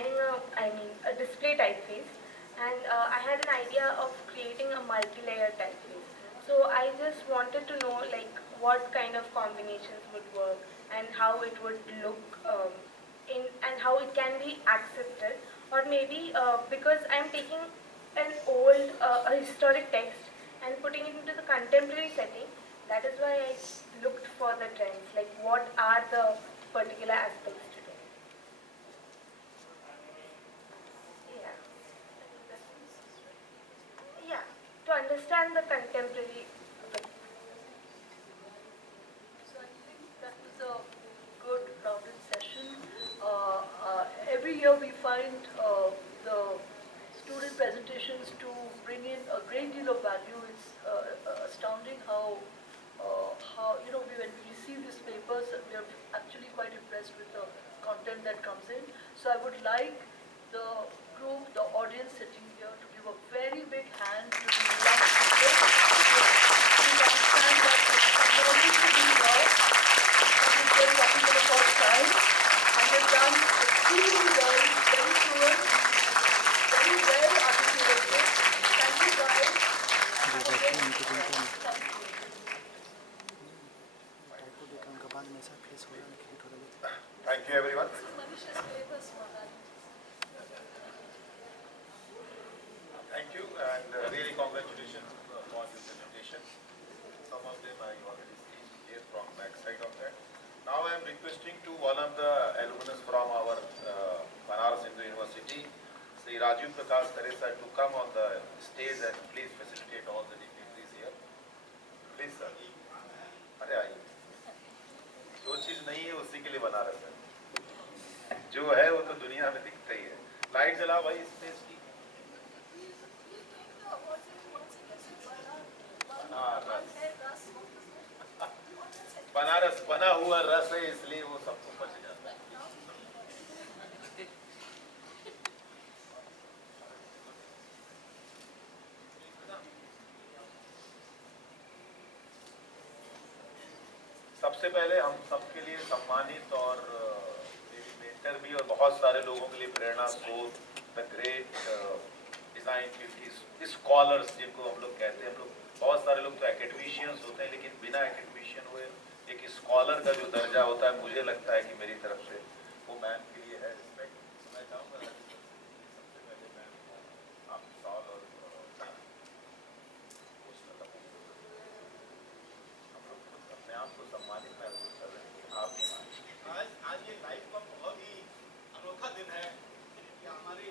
designing a display typeface, and I had an idea of creating a multi-layer typeface. So I just wanted to know like what kind of combinations would work and how it would look and how it can be accepted, or maybe because I'm taking an old a historic text and putting it into the contemporary setting. That is why I looked for the trends, like what are the particular aspects today. Yeah. Yeah. To understand the contemporary. So I think that was a good rounded session. Every year we find the student presentations to bring in a great deal of value. It's astounding how when we receive these papers, we are actually quite impressed with the content that comes in. So I would like the group, the audience sitting here, to give a very big hand to the young people. Please understand that it's a learning to be here. This is very talking for the first time, and they've done extremely well, very fluent, very well articulated. Thank you guys. Thank you, everyone. Thank you, and really congratulations for your presentation. Some of them I already seen here from backside of that. Now I am requesting to one of the alumnus from our Banaras Hindu University, Sri Rajiv Prakash Khare sir, to come on the stage and please facilitate all the dignitaries here. Please, sir. अरे आइए. जो चीज नहीं है उसी के लिए बनारस है. जो है वो तो दुनिया में दिखता ही है. लाइट जला भाई स्पेस की. बनारस बना हुआ रस है इसलिए वो सबको पच जाता है. सबसे पहले हम सबके लिए सम्मानित और मेरी मेंटर भी और बहुत सारे लोगों के लिए प्रेरणा स्रोत द ग्रेट डिजाइन स्कॉलर्स जिनको हम लोग कहते हैं. हम लोग बहुत सारे लोग तो एकेडमिशियंस होते हैं, लेकिन बिना एकेडमिशियन हुए एक स्कॉलर का जो दर्जा होता है, मुझे लगता है कि मेरी तरफ से वो मैम के लिए है रिस्पेक्ट. मैं चाहूँगा सबसे पहले मैम आप सॉल और हम लोग खुद अपने आप को सम्मानित महसूस कर रहे हैं. आप आज ये लाइफ का बहुत ही अनोखा दिन है कि हमारे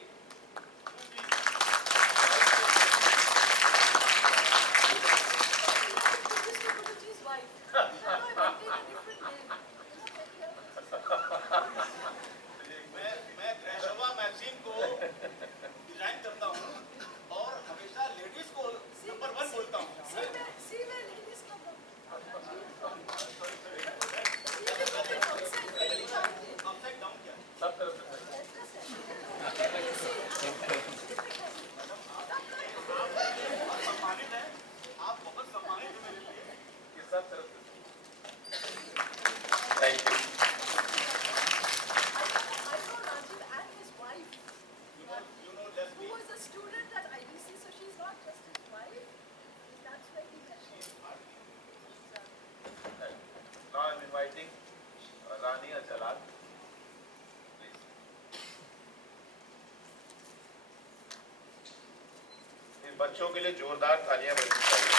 बच्चों के लिए जोरदार तालियां बजनी चाहिए.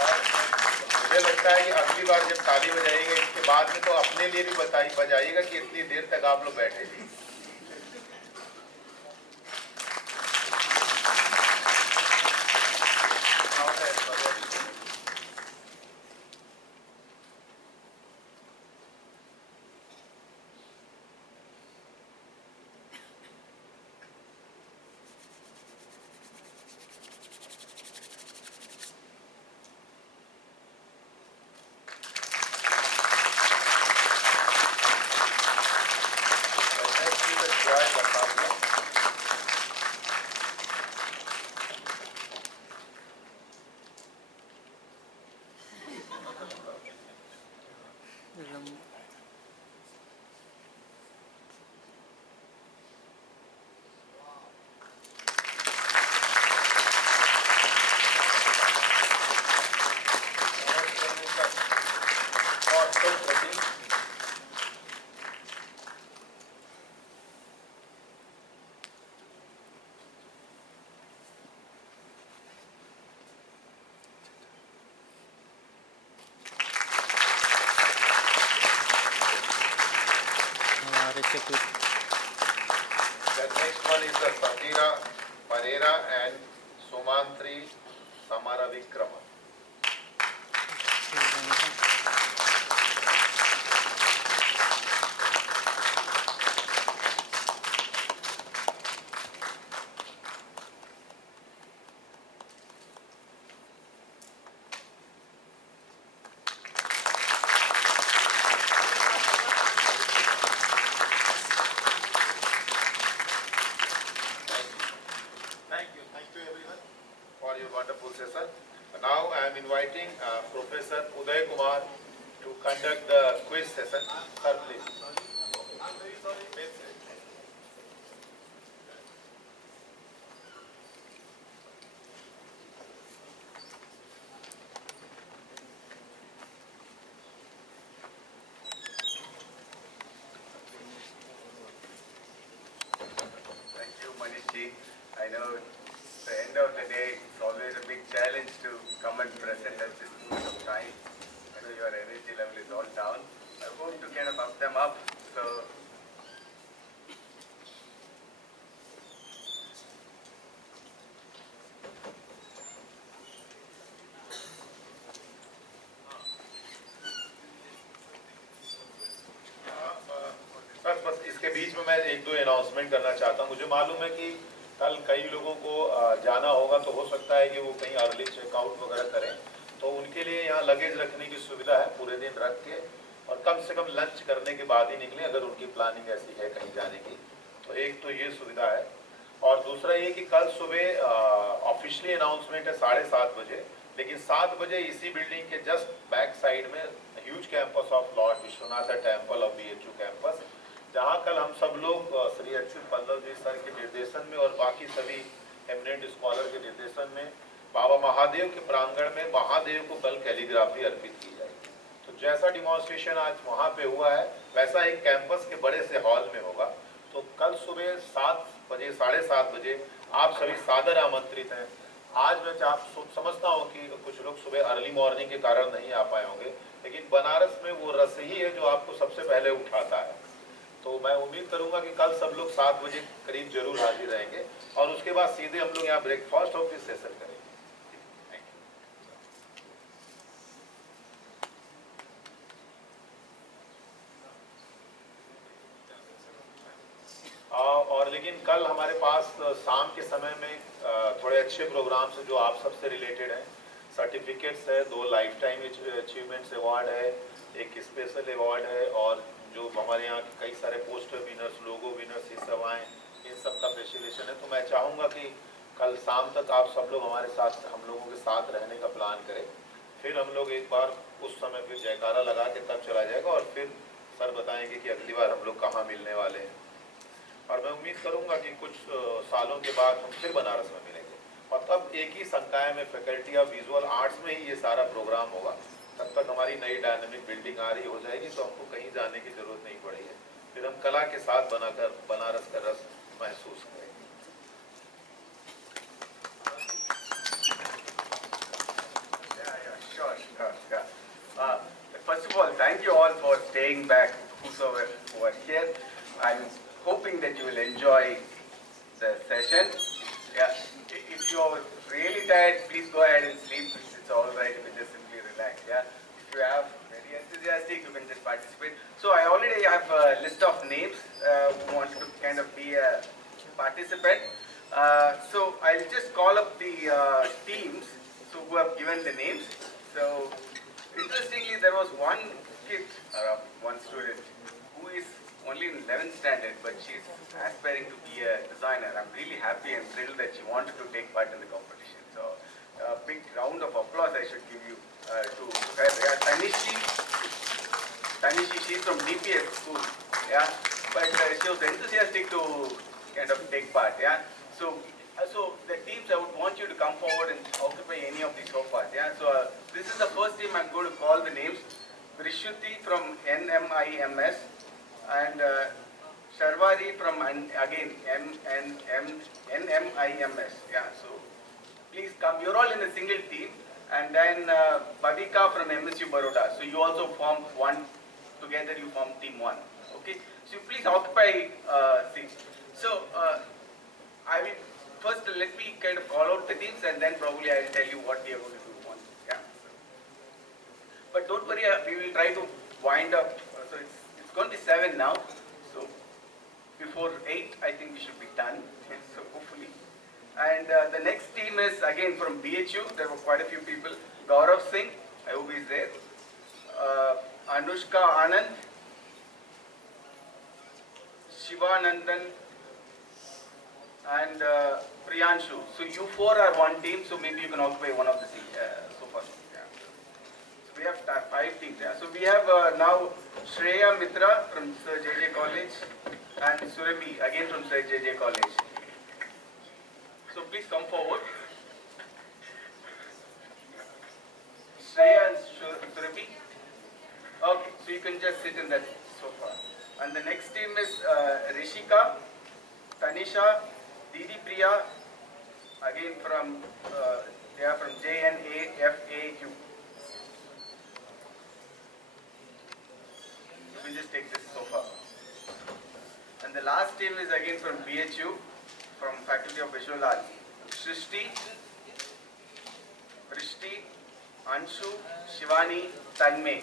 और मुझे लगता है कि अगली बार जब ताली बजाइएगा इसके बाद में तो अपने लिए भी बजाइएगा कि इतनी देर तक आप लोग बैठे थे. The next one is the Safira Pereira and Sumantri Samaravikrama. Thank you everyone for your wonderful session. Now I am inviting Professor Uday Kumar to conduct the quiz session. Sir, please. I'm very sorry. Thank you, Manish. I know at the end of the day, it's always a big challenge to come and present at this moment of time. I know your energy level is all down. I hope to kind of up them up. So, बस इसके बीच में मैं एक दो announcement करना चाहता हूँ। मुझे मालूम है कि कल कई लोगों को जाना होगा, तो हो सकता है कि वो कहीं अर्ली चेकआउट वगैरह करें, तो उनके लिए यहाँ लगेज रखने की सुविधा है, पूरे दिन रख के और कम से कम लंच करने के बाद ही निकलें अगर उनकी प्लानिंग ऐसी है कहीं जाने की। तो एक तो ये सुविधा है, और दूसरा ये कि कल सुबह ऑफिशियली अनाउंसमेंट है 7:30 बजे, लेकिन 7 बजे इसी बिल्डिंग के जस्ट बैक साइड में huge campus of Lord Vishwanath temple of BHU campus, जहाँ कल हम सब लोग श्री अच्युत पल्लव जी सर के निर्देशन में और बाकी सभी एमिनेंट स्कॉलर के निर्देशन में बाबा महादेव के प्रांगण में महादेव को कल कैलीग्राफी अर्पित की जाएगी। तो जैसा डिमॉन्स्ट्रेशन आज वहाँ पे हुआ है, वैसा एक कैंपस के बड़े से हॉल में होगा। तो कल सुबह 7 बजे 7:30 बजे आप सभी सादर आमंत्रित हैं। आज मैं समझता हूँ कि कुछ लोग सुबह अर्ली मॉर्निंग के कारण नहीं आ पाए होंगे, लेकिन बनारस में वो रस ही है जो आपको सबसे पहले उठाता है। तो मैं उम्मीद करूंगा कि कल सब लोग 7 बजे करीब जरूर हाजिर रहेंगे, और उसके बाद सीधे हम लोग यहाँ ब्रेकफास्ट और फिर सेशन करेंगे। Thank you. और लेकिन कल हमारे पास शाम के समय में थोड़े अच्छे प्रोग्राम्स हैं जो आप सबसे रिलेटेड हैं। सर्टिफिकेट्स है, 2 लाइफ टाइम अचीवमेंट्स अवार्ड है, एक स्पेशल अवार्ड है, और जो हमारे यहाँ के कई सारे पोस्टर विनर्स, लोगो विनर्स, ये सब आए, इन सब का प्रेसिडेशन है। तो मैं चाहूँगा कि कल शाम तक आप सब लोग हमारे साथ, हम लोगों के साथ रहने का प्लान करें। फिर हम लोग एक बार उस समय फिर जयकारा लगा के तब चला जाएगा, और फिर सर बताएंगे कि अगली बार हम लोग कहाँ मिलने वाले हैं। और मैं उम्मीद करूँगा कि कुछ सालों के बाद हम फिर बनारस में मिलेंगे, और तब एक ही संकाय में फैकल्टी ऑफ विजुअल आर्ट्स में ही ये सारा प्रोग्राम होगा। तब तक हमारी नई डायनामिक बिल्डिंग आ रही हो जाएगी, तो हमको कहीं जाने की जरूरत नहीं पड़ेगी। फिर हम कला के साथ बनाकर बनारस का रस महसूस करेंगे। sure. First of all, thank you all for staying back, whosoever who are here. I'm hoping that you will enjoy the session. Yeah, if you're really tired, please go ahead and sleep. It's all right if you just simply relax. Yeah, if you have very enthusiastic, you can just participate. So I already have a list of names who want to kind of be a participant. So I'll just call up the teams who have given the names. So interestingly, there was one kid, one student, who is only in 11th standard, but she's aspiring to be a designer. I'm really happy and thrilled that she wanted to take part in the competition. So a big round of applause I should give you to her. Yeah, Tanishi, she's from DPS school, yeah, but she was enthusiastic to kind of take part, yeah. So the teams, I would want you to come forward and occupy any of the sofas, yeah. So this is the first team. I'm going to call the names. Rishuti from NMIMS, and Sharwari from again NMIMS, yeah. So please come. You're all in a single team, and then Bhavika from MSU Baroda. So you also form one together. You form team 1. Okay. So please occupy seats. So I will first let me kind of call out the teams, and then probably I will tell you what we are going to do once. Yeah. But don't worry, we will try to wind up. So it's going to be 7 now. So before 8, I think we should be done. Yeah, so hopefully. And the next team is again from BHU. There were quite a few people. Gaurav Singh, I hope he's there. Anushka Anand, Shivanandan, and Priyanshu. So you 4 are one team, so maybe you can occupy one of the seats so far. Yeah. So we have 5 teams. Yeah. So we have now Shreya Mitra from Sir JJ College and Surabhi again from Sir JJ College. So please come forward. Shreya and Surabhi. Okay, so you can just sit in that sofa. And the next team is Rishika, Tanisha, Didi Priya, again from, they are from JNAFAU. We just take this sofa. And the last team is again from BHU, from Faculty of Visual Arts. Srishti, Prishti, Anshu, Shivani, Tanmay.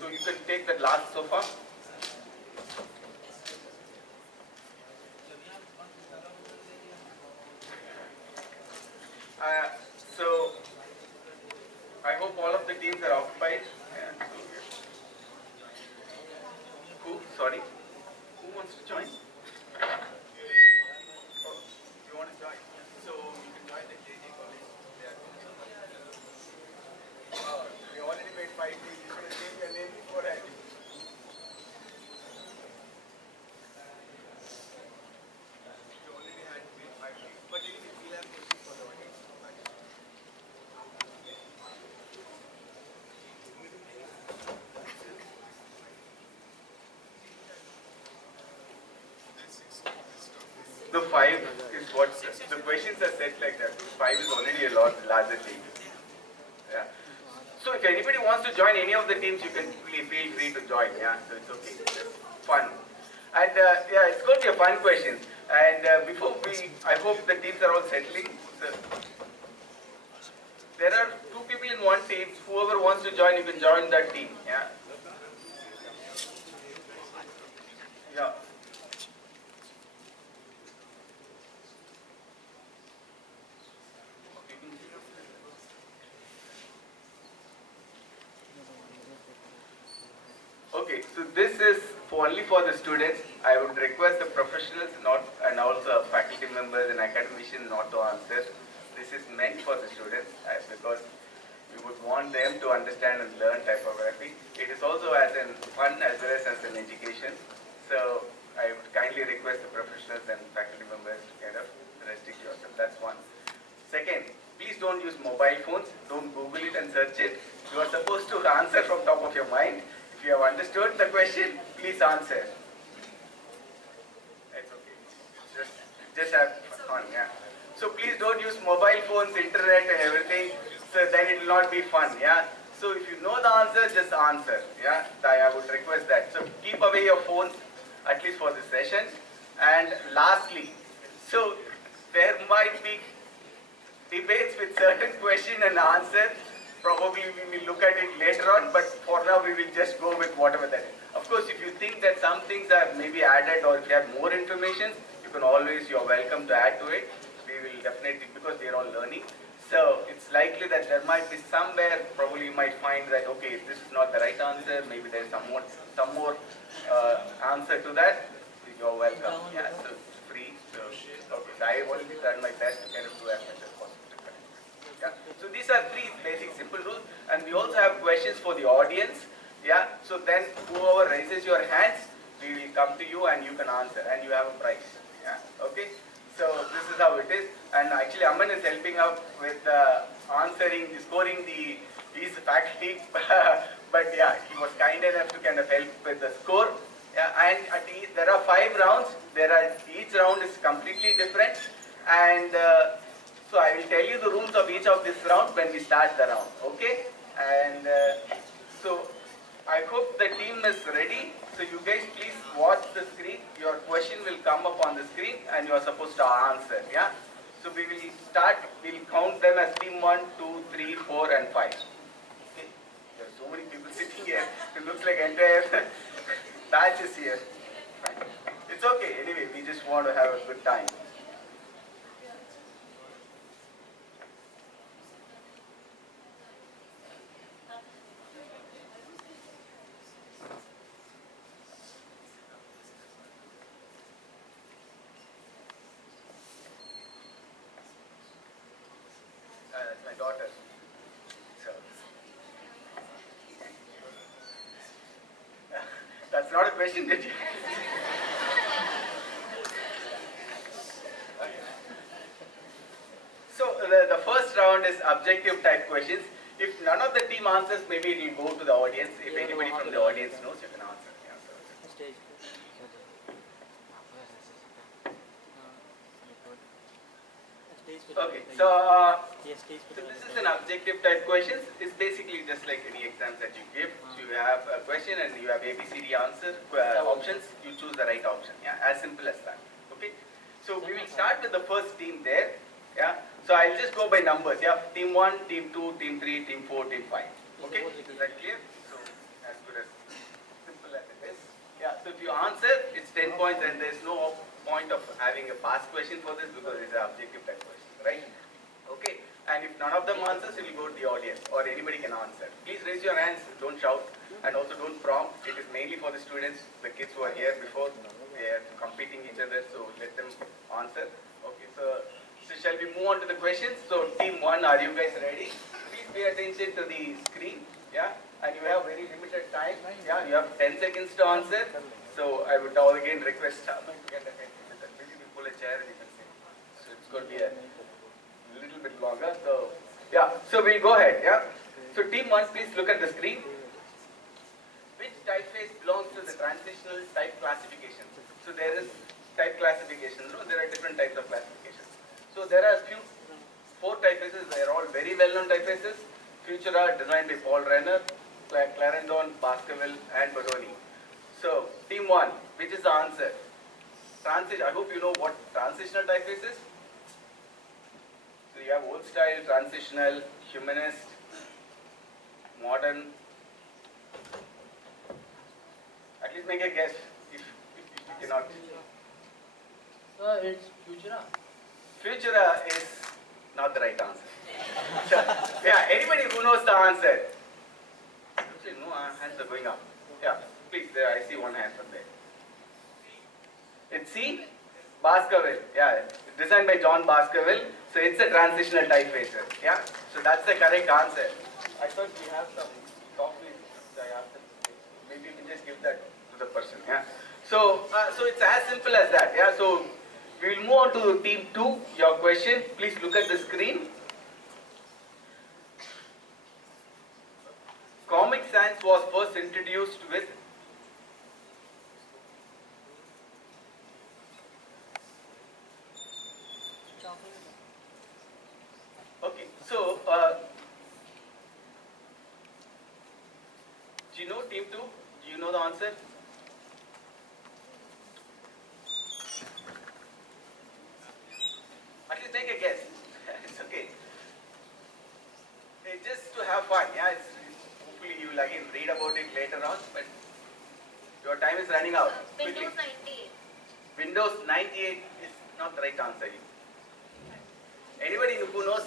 So you can take that last sofa. So I hope all of the teams are occupied. And who? Sorry. Who wants to join? Oh, you want to join? So you can join the JJ College. We already made 5 teams. You should have changed your name before that. You already had made 5 teams. But anyway, we'll have questions for the audience. The 5 is what the questions are set like that. 5 is already a lot larger team. Yeah. So if anybody wants to join any of the teams, you can feel free to join. Yeah. So it's okay. It's fun. And yeah, it's going to be a fun question. And before I hope the teams are all settling. So, there are 2 people in one team. Whoever wants to join, you can join that team. Yeah. Yeah. Okay, so this is only for the students. I would request the professionals not and also faculty members and academicians not to answer. This is meant for the students because we would want them to understand and learn typography. It is also as an fun as well as an education. So I would kindly request the professionals and faculty members to kind of restrict yourself. That's one. Second, please don't use mobile phones. Don't Google it and search it. You are supposed to answer from top of your mind. If you have understood the question, please answer. It's okay. Just have fun, yeah. So please don't use mobile phones, internet and everything. So then it will not be fun, yeah. So if you know the answer, just answer, yeah. I would request that. So keep away your phones, at least for this session. And lastly, so there might be debates with certain question and answer. Probably we will look at it later on, but for now we will just go with whatever that is. Of course, if you think that some things are maybe added or if you have more information, you can always, you're welcome to add to it. We will definitely, because we are all learning. So it's likely that there might be somewhere, probably you might find that, okay, this is not the right answer, maybe there's some more answer to that. You're welcome. Yeah, so it's free. So, okay, so I have already done my best to kind of do as much as possible. Yeah. So these are 3 basic simple rules, and we also have questions for the audience. Yeah. So then whoever raises your hands, we will come to you and you can answer, and you have a prize. Yeah. Okay. So this is how it is, and actually Aman is helping out with scoring the these faculty, but yeah, he was kind enough to kind of help with the score. Yeah. And there are 5 rounds. Each round is completely different, and so I will tell you the rules of each of this round when we start the round, okay? And so I hope the team is ready. So you guys please watch the screen. Your question will come up on the screen and you are supposed to answer. Yeah. So we will start. We'll count them as team 1, 2, 3, 4, and 5. Okay. There are so many people sitting here. It looks like entire batch is here. Fine. It's okay. Anyway, we just want to have a good time. That's my daughter. So, that's not a question, did you? So the first round is objective type questions. If none of the team answers, maybe it will go to the audience. If anybody from the audience knows, you can answer. Yeah, so. Okay, so this is an objective type questions. It's basically just like any exams that you give. So you have a question and you have ABCD answer options. You choose the right option. Yeah, as simple as that. Okay. So we will start with the first team there. Yeah. So I'll just go by numbers. Yeah. Team 1, Team 2, Team 3, Team 4, Team 5. Okay. Is that clear? So as good as simple as it is. Yeah. So if you answer, it's 10 points, and there's no point of having a past question for this because it's an objective type question, right? Okay. And if none of them answers, it will go to the audience or anybody can answer. Please raise your hands, don't shout, and also don't prompt. It is mainly for the students, the kids who are here before. They are competing each other, so let them answer. Okay, so shall we move on to the questions? So team 1, are you guys ready? Please pay attention to the screen, yeah? And you have very limited time, yeah? You have 10 seconds to answer. So I would all again request Salman to get ahead. Maybe we pull a chair and you can say. So it's going to be a little bit longer. So yeah, so we'll go ahead, yeah? So team 1, please look at the screen. Which typeface belongs to the transitional type classification? So there is type classification, no? There are different types of classifications. So there are 4 typefaces. They are all very well-known typefaces. Futura, designed by Paul Renner, Clarendon, Baskerville, and Bodoni. So team 1, which is the answer? I hope you know what transitional typeface is. So you have old style, transitional, humanist, modern. At least make a guess if you cannot. It's Futura. Futura is not the right answer. So, yeah, anybody who knows the answer? Actually, no, hands are going up. Yeah, please, there, I see one hand from there. It's C, Baskerville. Yeah, designed by John Baskerville. So it's a transitional typefacer. Yeah, so that's the correct answer. I thought we have some coffee. So I asked them. Maybe you can just give that to the person. Yeah. So it's as simple as that. Yeah. So we will move on to team 2. Your question. Please look at the screen. Comic Sans was first introduced with okay, so do you know team 2? Do you know the answer? At least take a guess. It's okay. It's just to have fun. Yeah, hopefully you will again read about it later on, but your time is running out. Windows 98. Windows 98 is not the right answer. Anybody who knows?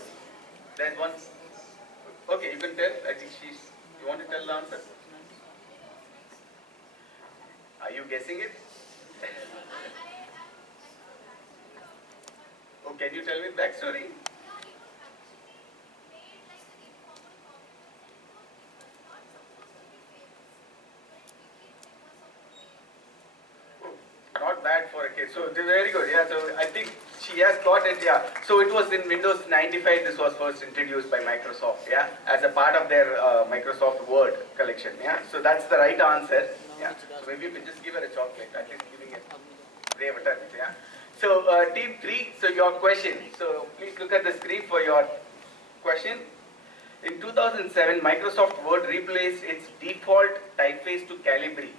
There's one. Okay, you can tell. I think you want to tell the answer? Are you guessing it? Oh, can you tell me the backstory? Not bad for a kid. So very good. Yeah. So I think she has got it. Yeah. So it was in Windows 95. This was first introduced by Microsoft. Yeah, as a part of their Microsoft Word collection. Yeah. So that's the right answer. Yeah. So maybe you can just give her a chocolate. At least giving it brave attempt. Yeah. So team 3. So your question. So please look at the screen for your question. In 2007, Microsoft Word replaced its default typeface to Calibri.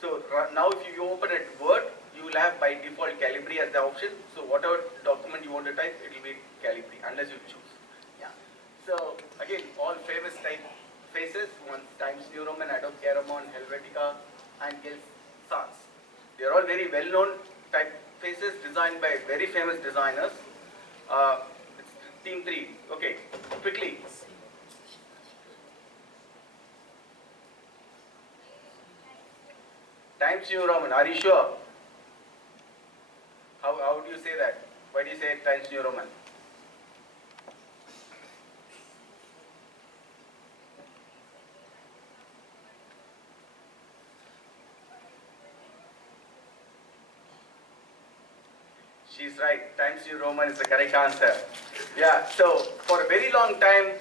So now if you open it Word, you will have by default Calibri as the option. So whatever document you want to type, it will be Calibri unless you choose. Yeah. So again, all famous typefaces, one Times New Roman, Adobe Caramon, Helvetica, and Gill Sans. They are all very well-known typefaces designed by very famous designers. It's team 3. Okay, quickly. Times New Roman, are you sure? How do you say that? Why do you say Times New Roman? She's right. Times New Roman is the correct answer. Yeah, so for a very long time,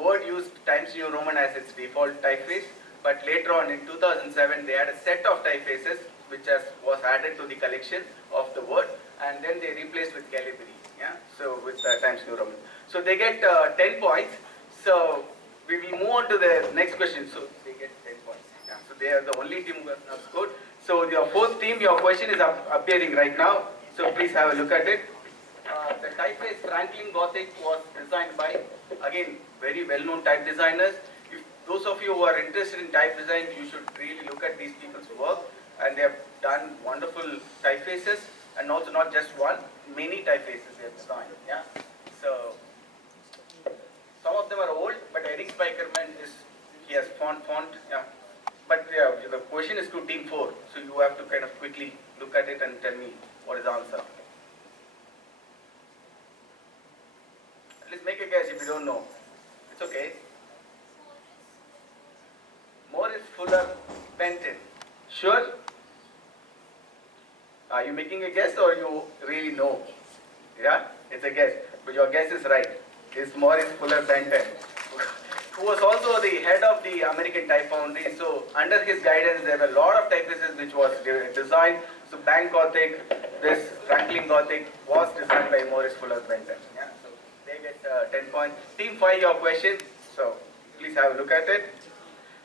Word used Times New Roman as its default typeface, but later on in 2007, they had a set of typefaces which was added to the collection of the Word, and then they replaced with Calibri. Yeah, so with Times New Roman. So they get 10 points. So we will move on to the next question. So they get 10 points. Yeah, so they are the only team who has scored. So your fourth team, your question is appearing right now. So please have a look at it. The typeface Franklin Gothic was designed by, again, very well-known type designers. If those of you who are interested in type design, you should really look at these people's work. And they have done wonderful typefaces, and also not just one, many typefaces they have designed. Yeah. So some of them are old, but Eric Spikerman he has font. Yeah. But yeah, the question is to team 4, so you have to kind of quickly look at it and tell me what is the answer. At least make a guess if you don't know. It's okay. Morris Fuller Benton. Sure? Are you making a guess or you really know? Yeah? It's a guess. But your guess is right. It's Morris Fuller Benton, who was also the head of the American Type Foundry. So under his guidance, there were a lot of typefaces which was designed. So Bank Gothic, this Franklin Gothic was designed by Morris Fuller Benton. Yeah? So they get 10 points. Team 5, your question. So please have a look at it.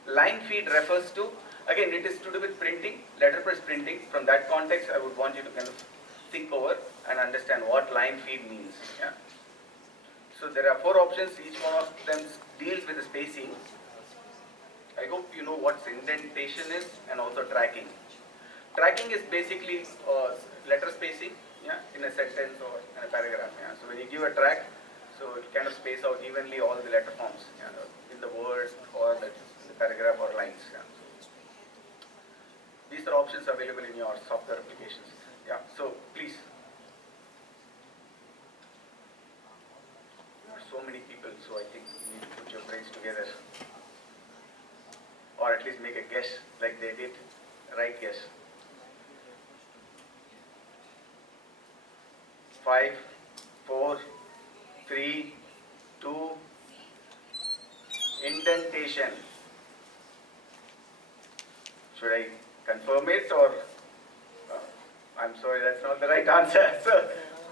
Line feed refers to, again, it is to do with printing, letterpress printing. From that context, I would want you to kind of think over and understand what line feed means. Yeah? So there are 4 options, each one of them deals with the spacing. I hope you know what indentation is and also tracking. Tracking is basically letter spacing, yeah, in a sentence or in a paragraph. Yeah. So when you give a track, so it kind of space out evenly all the letter forms, yeah, in the word or the paragraph or lines. Yeah. These are options available in your software applications. Yeah. So please. There are so many people, so I think you need to put your brains together. Or at least make a guess like they did. Right guess. 5, 4, 3, 2, indentation. Should I confirm it or? I'm sorry, that's not the right answer. So,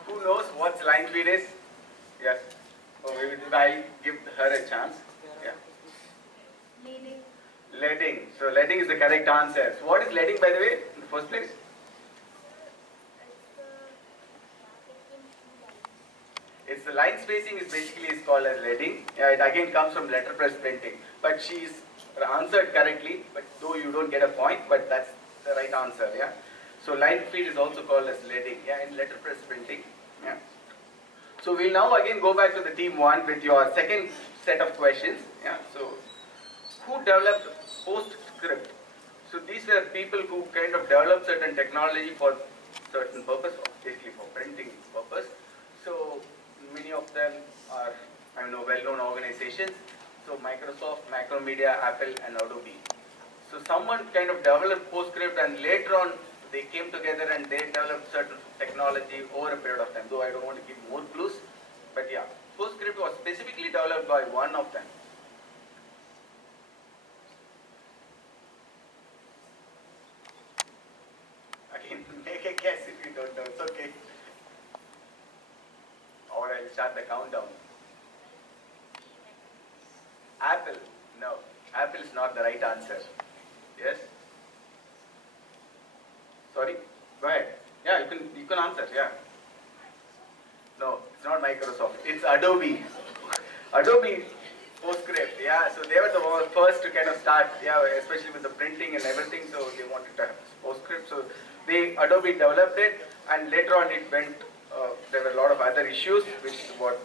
who knows what line feed is? Yes. Or maybe I'll give her a chance. Yeah. Leading. Leading. So leading is the correct answer. So what is leading, by the way, in the first place? It's the line spacing is basically is called as leading. Yeah, it again comes from letterpress printing. But she's answered correctly, but though you don't get a point, but that's the right answer. Yeah. So line feed is also called as leading. Yeah, in letterpress printing. Yeah. So we'll now again go back to the team 1 with your second set of questions. Yeah. So who developed PostScript? So these were people who kind of developed certain technology for certain purpose, basically for printing purpose. So many of them are, well-known organizations. So Microsoft, Macromedia, Apple, and Adobe. So someone kind of developed PostScript, and later on they came together and they developed certain technology over a period of time. Though I don't want to give more clues, but yeah, PostScript was specifically developed by one of them. Again, make a guess if you don't know. It's okay. Or I'll start the countdown. not the right answer. Yes? Sorry? Go ahead. Yeah, you can answer, yeah. No, it's not Microsoft. It's Adobe. Adobe PostScript, yeah. So they were the first to kind of start, yeah, especially with the printing and everything. So they wanted to have PostScript. So Adobe developed it, and later on it went. There were a lot of other issues, which is what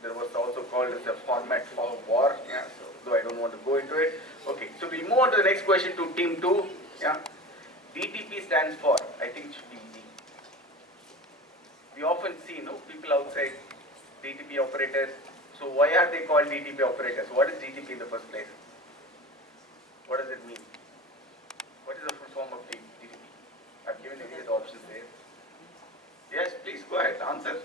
there was also called as a format for war. Yeah. So though I don't want to go into it. Okay. So we'll move on to the next question to team 2. Yeah. DTP stands for. I think it should be easy. We often see, people outside DTP operators. So why are they called DTP operators? What is DTP in the first place? What does it mean? What is the full form of DTP? I've given any of the options there. Yes, please go ahead, answer.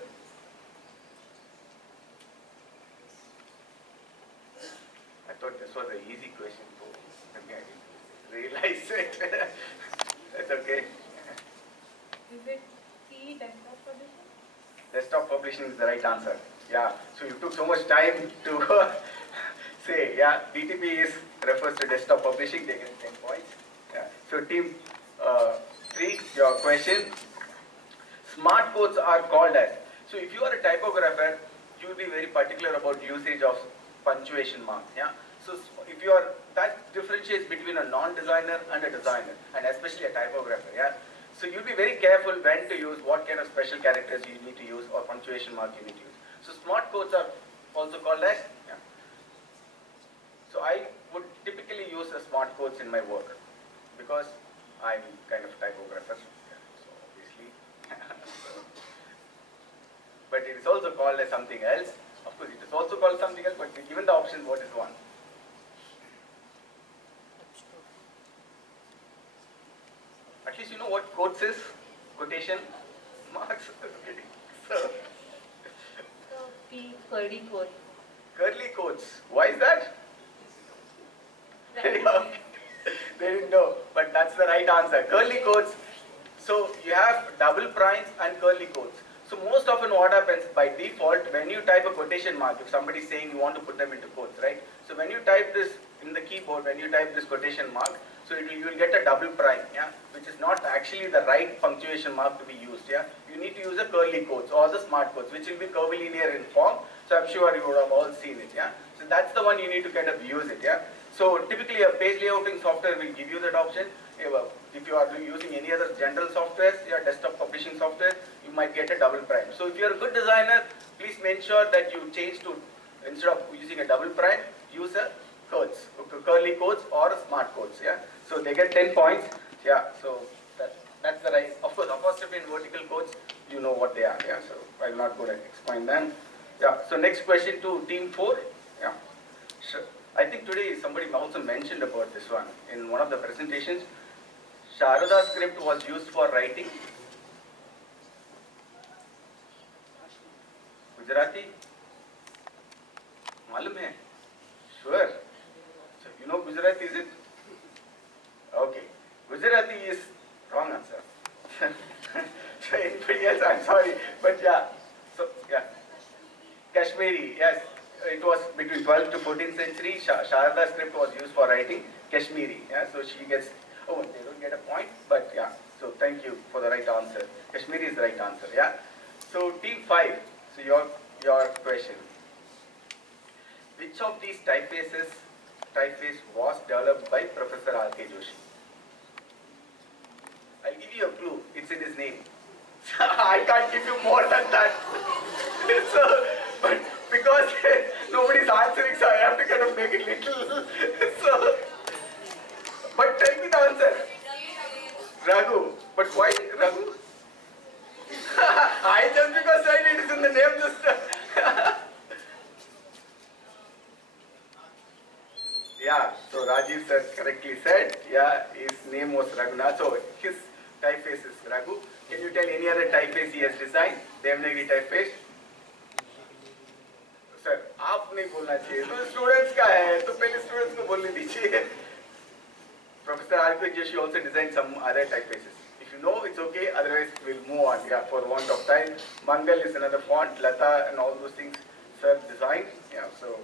I thought this was an easy question, so maybe I didn't realize it. That's okay. Is it C, desktop publishing? Desktop publishing is the right answer. Yeah, so you took so much time to say, yeah, DTP refers to desktop publishing, they get 10 points. Yeah. So team 3, your question. Smart codes are called as. So if you are a typographer, you will be very particular about usage of punctuation mark. Yeah. So if you are, that differentiates between a non-designer and a designer, and especially a typographer. Yeah. So you'll be very careful when to use, what kind of special characters you need to use, or punctuation mark you need to use. So smart codes are also called as. Yeah. So I would typically use a smart codes in my work because I'm kind of a typographer. Yeah, so obviously. But it is also called as something else. Of course, it is also called something else, but given the option, what is one? At least you know what quotes is? Quotation marks. So, P, curly quote. curly quotes. Why is that? Right. They didn't know, but that's the right answer. Curly quotes. So you have double primes and curly quotes. So most often what happens by default, when you type a quotation mark, if somebody is saying you want to put them into quotes, right? So when you type this in the keyboard, when you type this quotation mark, so you will get a double prime, yeah, which is not actually the right punctuation mark to be used, yeah. You need to use a curly quotes or the smart quotes, which will be curvilinear in form. So I'm sure you would have all seen it, yeah. So that's the one you need to kind of use it, yeah. So typically a page layouting software will give you that option. If you are using any other general software, yeah, desktop publishing software, you might get a double prime. So if you are a good designer, please make sure that you change to, instead of using a double prime, use a quotes, curly quotes or smart quotes, yeah. So they get 10 points, yeah. So that's the right. Of course, apostrophe and vertical quotes, you know what they are, yeah. So I'm not going to explain them, yeah. So next question to team 4, yeah. Sure. I think today somebody also mentioned about this one in one of the presentations. Sharada script was used for writing. Gujarati? Malum hai? Sure. So you know Gujarati, is it? Okay. Gujarati is wrong answer. So anybody else? I'm sorry, but yeah. So yeah. Kashmiri, yes. It was between 12th to 14th century. Sharada script was used for writing Kashmiri. Yeah, so she gets. Oh, they don't get a point, but yeah. So thank you for the right answer. Kashmiri is the right answer. Yeah. So team 5. So your question. Which of these typeface was developed by Professor R.K. Joshi? I'll give you a clue. It's in his name. I can't give you more than that. So, but because nobody's answering, so I have to kind of make it little. So, but tell me the answer. Raghu. But why Raghu? I just because said it is in the name just. Yeah, so Rajiv sir correctly said, yeah, his name was Raghunath. So his typeface is Raghu. Can you tell any other typeface he has designed? Devanagari typeface? Sir, आप नहीं बोलना चाहिए. तो students का है, तो पहले students को बोलने दीजिए. Professor R.K. Joshi also designed some other typefaces. If you know, it's okay. Otherwise, we'll move on. Yeah, for want of time. Mangal is another font. Lata and all those things, sir designed. Yeah, so.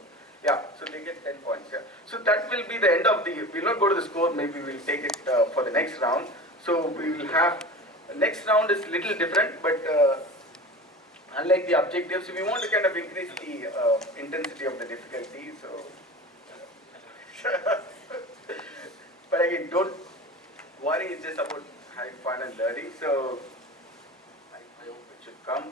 Yeah, so they get 10 points. Yeah. So that will be the end of the. we'll not go to the score, maybe we'll take it for the next round. So we will have, next round is little different, but unlike the objectives, we want to kind of increase the intensity of the difficulty. So, but again, don't worry, it's just about having fun and learning. So I hope it should come.